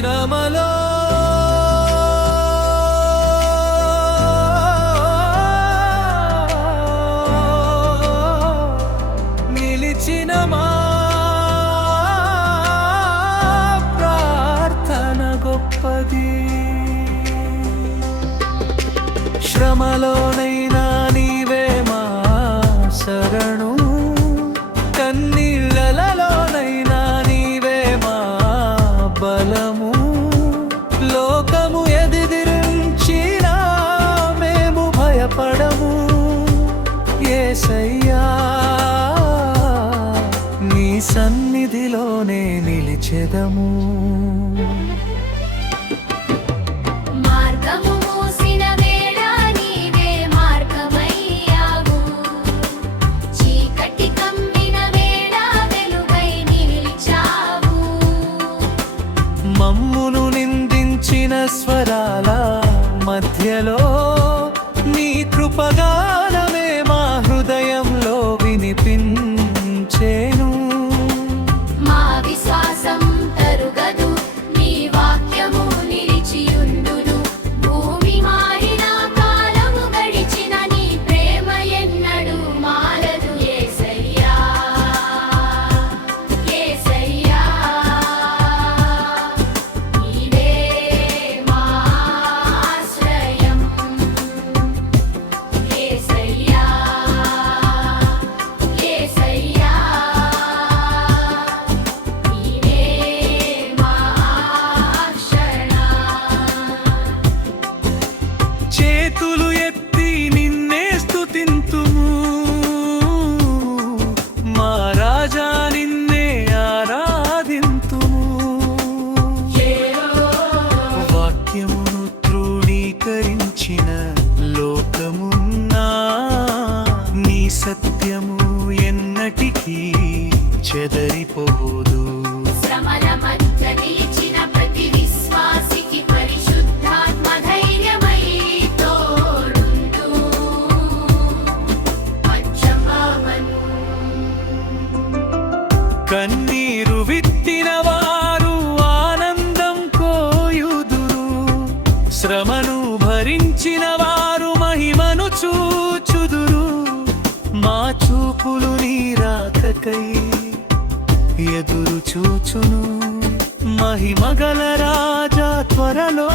శ్రమలో నిలిచిన మా ప్రార్థన గొప్పది. శ్రమలోనైనా నీవే మా శరణు, కన్నీళ్ళలోనైనా నీవే మా బలము. లోకము ఎదిరించినా మేము భయపడము. యేసయ్యా నీ సన్నిధిలోనే నిలిచెదము. మమ్మును నిందించిన స్వరాల మధ్యలో నీ కృపగానమే మా హృదయంలో వినిపించేను. మా విశ్వాసం తరుగదు, నీ వాక్యము నిలిచియుండును. భూమి మారిన కాలము గడిచిన నీ ప్రేమ ఎన్నడూ మారదు. యేసయ్యా యేసయ్యా నీవే మా ఆశ్రయం. యేసయ్యా యేసయ్యా నీవే మా రక్షణ. చేతులు ఎత్తి నిన్నే స్తుతింతుము, మా రాజా నిన్నే ఆరాధింతుము. వాక్యమును తృణీకరించిన లోకమున్నా నీ సత్యము ఎన్నటికీ చెదరిపోదు. శ్రమల మధ్య నిలిచిన ప్రతి విశ్వాసికి పరిశుద్ధాత్మ ధైర్యమై తోడుండు. పచ్చపావను కన్నీరు విత్తిన వారు ఆనందం కోయుదురు. శ్రమను భరించిన వారు మహిమను చూచుదురు. మా చూపులు నీ రాకకై ఎదురు చూచును. మహిమగల రాజా త్వరలో